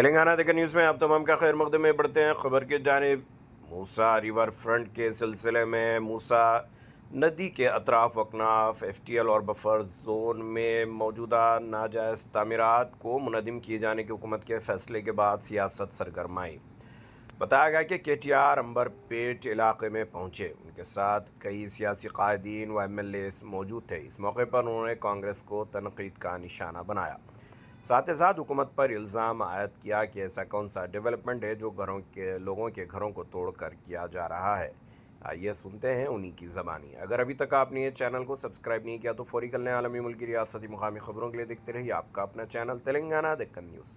तेलंगाना देखा न्यूज़ में आप तमाम का खैर मकदम में बढ़ते हैं। खबर की जानिब मूसा रिवर फ्रंट के सिलसिले में मूसा नदी के अतराफ अकनाफ FTL और बफर जोन में मौजूदा नाजायज़ तामीरात को मुनज़्ज़म किए जाने की हुकूमत के फैसले के बाद सियासत सरगरमाई। बताया गया कि KTR अंबरपेट इलाके में पहुँचे, उनके साथ कई सियासी कायदीन व MLAs मौजूद थे। इस मौके पर उन्होंने कांग्रेस को तनकीद का निशाना बनाया। साथ ही साथ हुकूमत पर इल्ज़ाम आयद किया कि ऐसा कौन सा डेवलपमेंट है जो लोगों के घरों को तोड़कर किया जा रहा है। आइए सुनते हैं उन्हीं की ज़बानी। अगर अभी तक आपने ये चैनल को सब्सक्राइब नहीं किया तो फौरी कर लें। आलमी मुल्की रियासती मुकामी खबरों के लिए देखते रहिए आपका अपना चैनल तेलंगाना डेक्कन न्यूज़।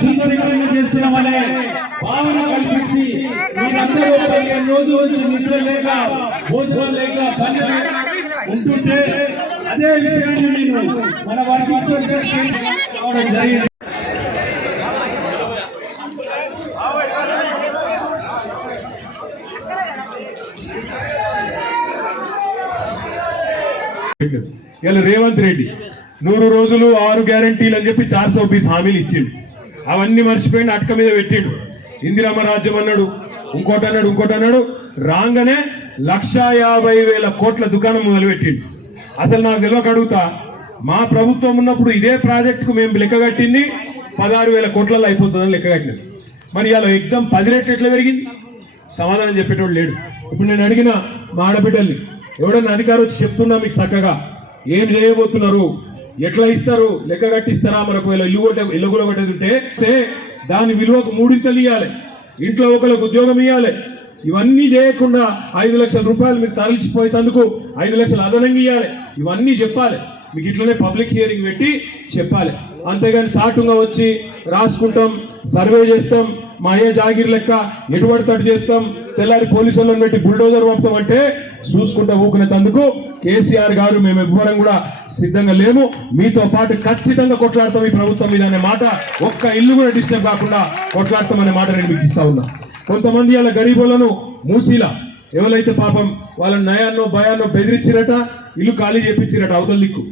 సుందరీకరణ చేసిన వలె భావన కల్పించి మీరందరూ 15 రోజుల నుంచి నిద్ర లేక భోజనం లేక ఉంటుంటే అదే విషయాన్ని నేను మన వారికి జరిగింది. ఇలా రేవంత్ రెడ్డి 100 రోజులు 6 గ్యారంటీలు అని చెప్పి 420 హామీలు ఇచ్చిండు. అవన్నీ మర్చిపోయింది, అటక మీద పెట్టిండు. ఇందిరమ్మ రాజ్యం అన్నాడు, ఇంకోటి అన్నాడు. రాగానే 1,50,000 కోట్ల దుకాణం మొదలుపెట్టిండు. అసలు నాకు తెలియక అడుగుతా, మా ప్రభుత్వం ఉన్నప్పుడు ఇదే ప్రాజెక్టుకు మేము లెక్క కట్టింది 16,000 కోట్లలో అయిపోతుందని లెక్క కట్టినది. మరి ఇలా ఎగ్జామ్ 10 రెట్లు ఎట్లా పెరిగింది? సమాధానం చెప్పేటోడు లేడు. ఇప్పుడు నేను అడిగిన మా ఆడబిడ్డల్ని, ఎవడన్నా అధికారం వచ్చి చెప్తున్నా మీకు చక్కగా ఏం చేయబోతున్నారు, ఎట్లా ఇస్తారు, లెక్క కట్టిస్తారా, మనకు ఇల్లు కూడా కొట్టేది దాని విలువకు 3 ఇవ్వాలి, ఇంట్లో ఒకరికి ఉద్యోగం ఇవ్వాలి. ఇవన్నీ చేయకుండా 5 లక్షల రూపాయలు మీరు తరలిచిపోయేందుకు 5 లక్షలు అదనంగా ఇవ్వాలి. ఇవన్నీ చెప్పాలి మీకు, ఇట్లనే పబ్లిక్ హియరింగ్ పెట్టి చెప్పాలి. అంతేగాని సాటుగా వచ్చి రాసుకుంటాం, సర్వే చేస్తాం, మా అయ్యే జాగిర్ లెక్క ఎటువంటి తట్టు చేస్తాం, తెల్లారి పోలీసులను పెట్టి బుల్డోజర్ పంపుతాం అంటే చూసుకుంటా ఊకునేందుకు కేసీఆర్ గారు మేము ఎవ్వరం కూడా సిద్ధంగా లేము. మీతో పాటు ఖచ్చితంగా కొట్లాడతాం ఈ ప్రభుత్వం మీద అనే మాట, ఒక్క ఇల్లు కూడా డిస్టర్బ్ కాకుండా కొట్లాడతాం అనే మాట నేను మీకు ఇస్తా ఉన్నా. కొంతమంది అలా గరీబులను మూసీలా ఎవరైతే పాపం వాళ్ళ నయాన్నో భయాన్నో బెదిరించిరట, ఇల్లు ఖాళీ చేపించిరట. అవతల దిక్కు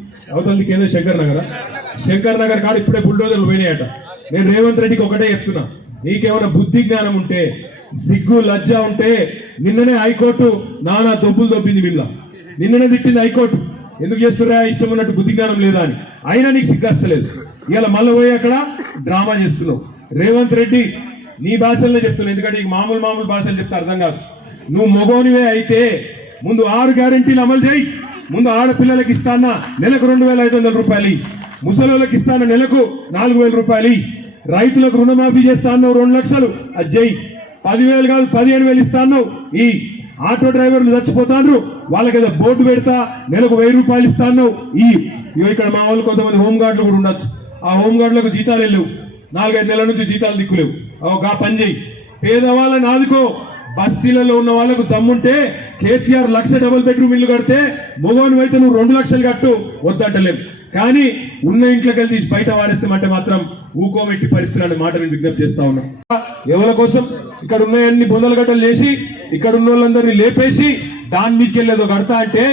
ఏదో శంకర్ నగర్ కాడ ఇప్పుడే బుల్డోజర్లు పోయినాయట. నేను రేవంత్ రెడ్డికి ఒకటే చెప్తున్నా, నీకేమైనా బుద్ధి జ్ఞానం ఉంటే, సిగ్గు లజ్జ ఉంటే, నిన్ననే హైకోర్టు నానా దొబ్బులు దొబ్బింది మిల్ల, నిన్ననే తిట్టింది హైకోర్టు. ఎందుకు చేస్తున్నా ఇష్టం ఉన్నట్టు బుద్ధి జ్ఞానం లేదా అని. అయినా నీకు సిగ్గస్తలేదు. ఇవాళ మళ్ళీ పోయి అక్కడ డ్రామా చేస్తున్నావు. రేవంత్ రెడ్డి నీ భాషలనే చెప్తున్నావు, ఎందుకంటే నీకు మామూలు భాషలు చెప్తే అర్థం కాదు. నువ్వు మొగోనివే అయితే ముందు 6 గ్యారెంటీలు అమలు చేయి. ముందు ఆడపిల్లలకి ఇస్తానా నెలకు 2,500 రూపాయలు, ముసలిళ్ళకి ఇస్తాను నెలకు 4,000 రూపాయలు, రైతులకు రుణమాఫీ చేస్తాను 2 లక్షలు అది చేయి. 10,000 కాదు 15,000 ఇస్తాను. ఈ ఆటో డ్రైవర్లు చచ్చిపోతాను, వాళ్ళకి ఏదో బోర్డు పెడతా నెలకు 1,000 రూపాయలు ఇస్తాను. ఇక్కడ మా వాళ్ళు కొంతమంది హోంగార్డులు కూడా ఉండొచ్చు, ఆ హోంగార్డులకు జీతాలు లేవు, 4-5 నెలల నుంచి జీతాలు దిక్కులేవు. గా పని చేయి, పేదవాళ్ళని ఆదుకో. బస్తీలలో ఉన్న వాళ్ళకు దమ్ముంటే కేసీఆర్ 1,00,000 డబుల్ బెడ్రూమ్ ఇల్లు కడితే మొగోను అయితే నువ్వు 2 లక్షలు కట్టు, వద్దంటలేవు. కానీ ఉన్న ఇంట్లోకి వెళ్ళి తీసి బయట వాడేస్తామంటే మాత్రం ఊకోమెట్టి పరిస్థితులు అనే మాట నేను విజ్ఞప్తి చేస్తా ఉన్నా. ఎవరి కోసం ఇక్కడ ఉన్నాయన్ని బొందల గడ్డలు చేసి ఇక్కడ ఉన్న వాళ్ళందరినీ లేపేసి దాని మీదకి వెళ్ళేదో కడతా అంటే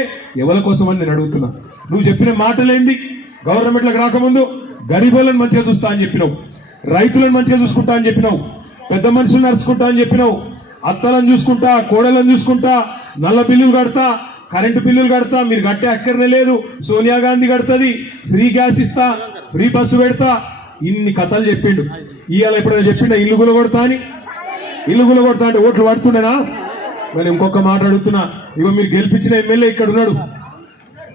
ఎవరి కోసం అని నేను అడుగుతున్నా. నువ్వు చెప్పిన మాటలేంది? గవర్నమెంట్లకు రాకముందు గరీబులను మంచిగా చూస్తా అని చెప్పినావు, రైతులను మంచిగా చూసుకుంటా అని చెప్పినావు, పెద్ద మనుషులను నడుచుకుంటా అని చెప్పినావు, అత్తలను చూసుకుంటా, కోడలను చూసుకుంటా, నల్ల బిల్లులు కడతా, కరెంటు బిల్లులు కడతా, మీరు కట్టే అక్కర్నే లేదు, సోనియా గాంధీ కడుతుంది, ఫ్రీ గ్యాస్ ఇస్తా, ఫ్రీ బస్సు పెడతా, ఇన్ని కథలు చెప్పిండు. ఇవాళ ఎప్పుడైనా చెప్పిండా ఇల్లు గులగొడతా అని? ఇల్లు గులగొడతా అంటే ఓట్లు పడుతుండేనా? మరి ఇంకొక మాట అడుగుతున్నా, ఇగో మీరు గెలిపించిన ఎమ్మెల్యే ఇక్కడ ఉన్నాడు.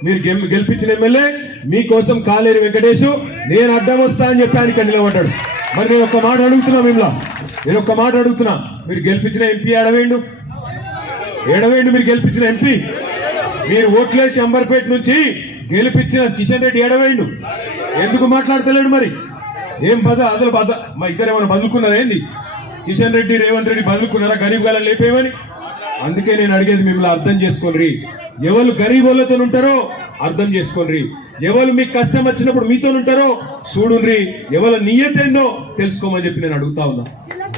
మీరు గెలిపించిన ఎమ్మెల్యే మీకోసం కాలేరు వెంకటేష్ నేను అడ్డం వస్తా అని చెప్పి ఆయన ఇక్కడ నిలబడ్డాడు. మరి నేను ఒక్క మాట అడుగుతున్నా మిమ్మల్ని, నేను ఒక్క మాట అడుగుతున్నా, మీరు గెలిపించిన ఎంపీ ఏడవేండు? మీరు గెలిపించిన ఎంపీ, మీరు ఓట్లేసి అంబర్పేట నుంచి గెలిపించిన కిషన్ రెడ్డి ఏడవేండు? ఎందుకు మాట్లాడతలేడు? మరి ఏం అసలు మా ఇద్దరు ఏమైనా బదులుకున్నారా ఏంది? కిషన్ రెడ్డి రేవంత్ రెడ్డి బదులుకున్నారా గరీబ్ గాలను లేపేమని? అందుకే నేను అడిగేది మిమ్మల్ని అర్థం చేసుకోండి. ఎవరు గరీబ్ వాళ్ళతో ఉంటారో అర్థం చేసుకోండి, ఎవరు మీకు కష్టం వచ్చినప్పుడు మీతో ఉంటారో చూడుండ్రి, ఎవరి నియతేందో తెలుసుకోమని చెప్పి నేను అడుగుతా ఉన్నా.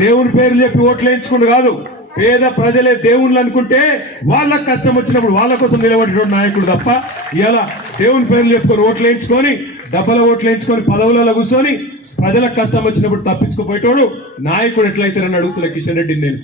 దేవుని పేర్లు చెప్పి ఓట్లు వేయించుకుంటూ కాదు, పేద ప్రజలే దేవుళ్ళు అనుకుంటే వాళ్ళకి కష్టం వచ్చినప్పుడు వాళ్ళ కోసం నిలబడేటువంటి నాయకుడు తప్ప ఇలా దేవుని పేర్లు చెప్పుకొని ఓట్లు వేయించుకొని డబ్బల ఓట్లు వేయించుకొని పదవులలో కూర్చొని ప్రజలకు కష్టం వచ్చినప్పుడు తప్పించుకుపోయేటోడు నాయకుడు ఎట్లయితారని అడుగుతున్నా కిషన్ రెడ్డిని నేను.